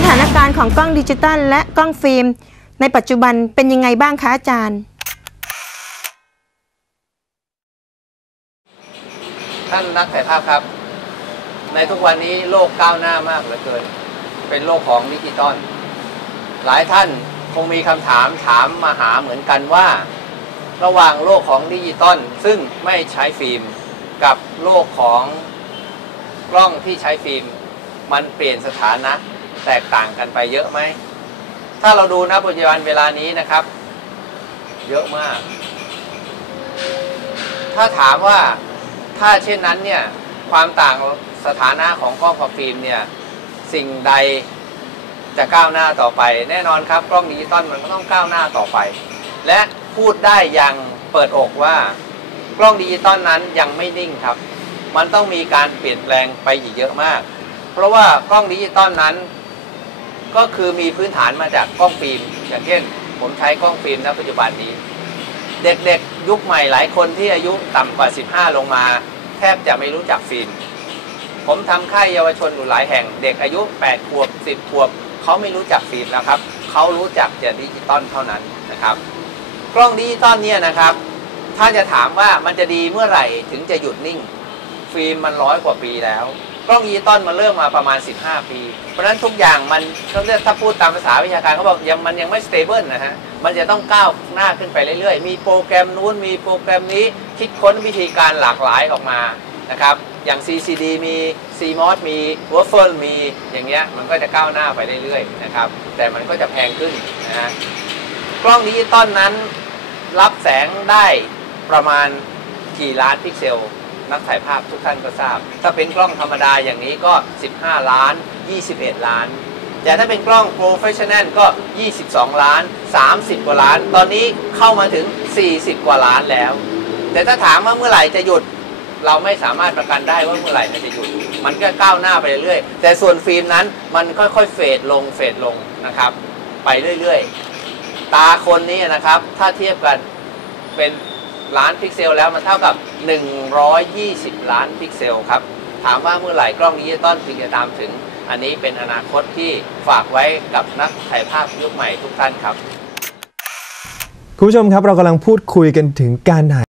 สถานการณ์ของกล้องดิจิตอลและกล้องฟิล์ม ในปัจจุบันเป็นยังไงบ้างคะอาจารย์ ท่านนักถ่ายภาพครับ ในทุกวันนี้โลกก้าวหน้ามากเหลือเกิน เป็นโลกของดิจิตอลหลายท่านคงมีคำถามถามมาหาเหมือนกันว่า ระหว่างโลกของดิจิตอลซึ่งไม่ใช้ฟิล์ม กับโลกของกล้องที่ใช้ฟิล์ม มันเปลี่ยนสถานะ แตกต่างกันไปเยอะไหม ถ้าเราดูนะปัจจุบันเวลานี้นะครับ เยอะมาก ถ้าถามว่าถ้าเช่นนั้นเนี่ยความต่างสถานะของกล้องกับฟิล์มเนี่ยสิ่งใดจะก้าวหน้าต่อไป แน่นอนครับ กล้องดิจิตอลมันก็ต้องก้าวหน้าต่อไป และพูดได้อย่างเปิดอกว่ากล้องดิจิตอลนั้นยังไม่นิ่งครับ มันต้องมีการเปลี่ยนแปลงไปอีกเยอะมาก เพราะว่ากล้องดิจิตอลนั้น ก็คือมีพื้นฐานมาจากกล้องฟิล์มอย่างเช่น ผมใช้กล้องฟิล์มณปัจจุบันนี้ เด็กๆยุคใหม่หลายคนที่อายุต่ำกว่า 15 ลงมา แทบจะไม่รู้จักฟิล์มผมทำค่ายเยาวชนอยู่หลายแห่ง เด็กอายุ 8 ขวบ 10 ขวบ เขาไม่รู้จักฟิล์มแล้วครับ เขารู้จักแต่ดิจิตอลเท่านั้นนะครับ กล้องดิจิตอลเนี่ยนะครับ ถ้าจะถามว่ามันจะดีเมื่อไหร่ถึงจะหยุดนิ่ง ฟิล์มมันร้อยกว่าปีแล้ว กล้องดิจิตอลมันเริ่มมาประมาณ 15 ปี เพราะฉะนั้นทุกอย่างมันเขาเรียกถ้าพูดตามภาษาวิชาการเขาบอกยังมันยังไม่สเตเบิลนะฮะ มันจะต้องก้าวหน้าขึ้นไปเรื่อยๆ มีโปรแกรมนู้นมีโปรแกรมนี้คิดค้นวิธีการหลากหลายออกมานะครับ อย่าง CCD มี CMOS มี Waffle มีอย่างเงี้ยมันก็จะก้าวหน้าไปเรื่อยๆนะครับ แต่มันก็จะแพงขึ้นนะฮะกล้องดิจิตอลนั้นรับแสงได้ประมาณกี่ล้านพิกเซล นักถ่ายภาพทุกท่านก็ทราบ ถ้าเป็นกล้องธรรมดาอย่างนี้ก็ 15 ล้าน 21 ล้าน แต่ถ้าเป็นกล้องโปรเฟชชั่นแนลก็ 22 ล้าน 30 กว่าล้าน ตอนนี้เข้ามาถึง 40 กว่าล้านแล้ว แต่ถ้าถามว่าเมื่อไหร่จะหยุดเราไม่สามารถประกันได้ว่าเมื่อไหร่มันจะหยุด มันก็ก้าวหน้าไปเรื่อยๆ แต่ส่วนฟิล์มนั้นมันค่อยๆ เฟดลง เฟดลงนะครับ ไปเรื่อยๆ ตาคนนี้นะครับ ถ้าเทียบกันเป็น ล้านพิกเซลแล้วมันเท่ากับ 120 ล้านพิกเซลครับ ถามว่าเมื่อไหร่กล้องดิจิตอลถึงจะตามถึง อันนี้เป็นอนาคตที่ฝากไว้กับนักถ่ายภาพยุคใหม่ทุกท่านครับ คุณผู้ชมครับเรากำลังพูดคุยกันถึงการถ่าย